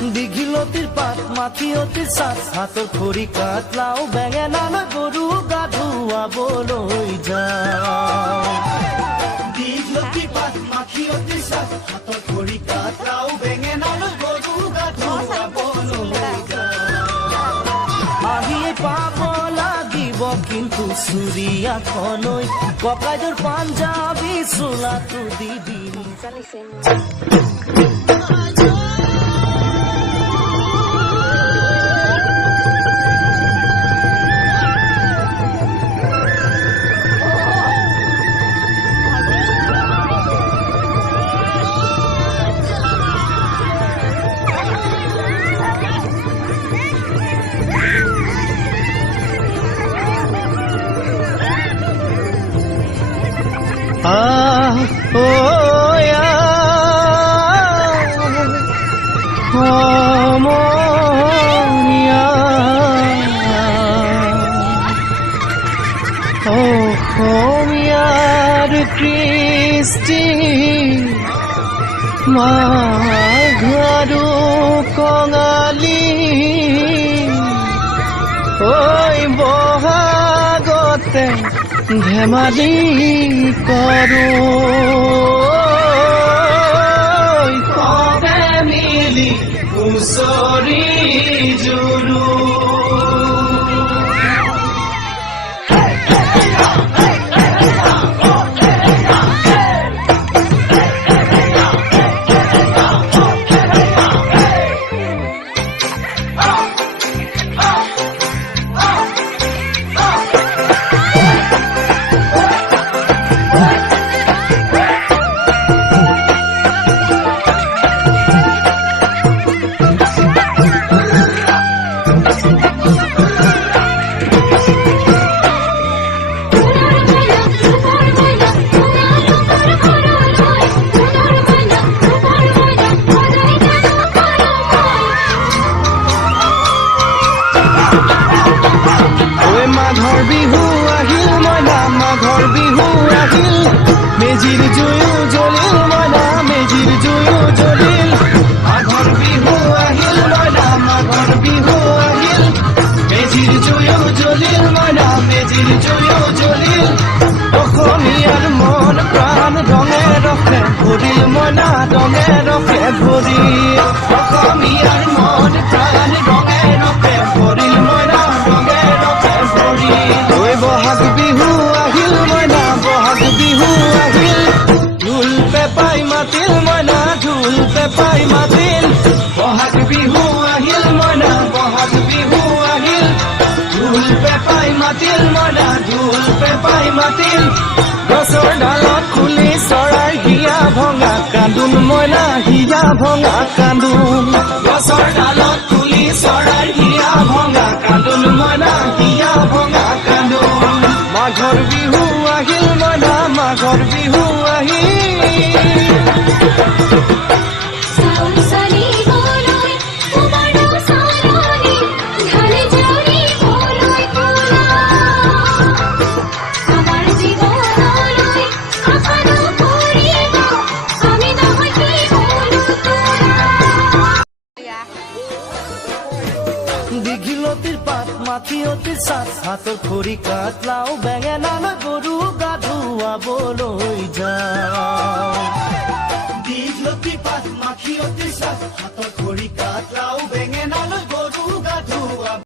দীঘিলতিৰ পাত মাখিয়তিৰ চাট হাতৰ খৰি কাঠ লাও বেঙেনা গৰু গা ধুৱাবলৈ যাওঁ দীঘলতিৰ পাত মাখিয়তিৰ চাট হাতৰ খৰি কাঠ লাও বেঙেনা গৰু গা ধুৱাবলৈ যাওঁ আহিয়ে পাব লাগিব কিন্তু চুৰিয়াখনৈ ককাইদেউৰ পাঞ্জাবী চোলাটো দিবি অসমীয়াৰ কৃষ্টি মাঘ কঙালী ঐ বহাগতে ধেমালি কৰোঁ কবে মিলি হুঁচৰি জুৰু মাঘৰ বিহু আহিল মইনা মাঘৰ বিহু আহিল মেজিৰ জুয়ো জ্বলিল মইনা মেজিৰ জুয়ো জ্বলিল মাঘৰ বিহু আহিল মইনা মাঘৰ বিহু আহিল মেজিৰ জুয়ো জ্বলিল মইনা মেজিৰ জুয়ো জ্বলিল অসমীয়াৰ মন প্ৰাণ ৰঙে ৰখে ভৰিল মইনা ৰঙে ৰখে ভৰিল অসমীয়াৰ মন প্ৰাণ ৰঙে ৰখে ভৰিল মইনা ৰঙে ৰখে ঐ বহাগ বিহু আহিল মইনা বহাগ বিহু আহিল ঢোল পেপাই মাতিল মইনা ঢোল পেপাই মাতিল বহাগ বিহু আহিল মইনা বহাগ বিহু আহিল ঢোল পেপাই মাতিল মইনা ঢোল পেপাই মাতিল গছৰ ডালত খুলি চৰাই হিয়া ভঙা কান্দোন মইনা হিয়া ভঙা কান্দোন গছৰ ডালত খুলি চৰাই হিয়া ভঙা কান্দোন মইনা হিয়া ভঙা কান্দোন মাঘৰ বিহু আহিল মইনা মাঘৰ বিহু আহিল দীঘিলতিৰ পাত মাখিয়তিৰ চাট হাতৰ খৰি কাঠ লাও বেঙেনা গৰু গা ধুৱাবলৈ যাওঁ দীঘিলতিৰ পাত মাখি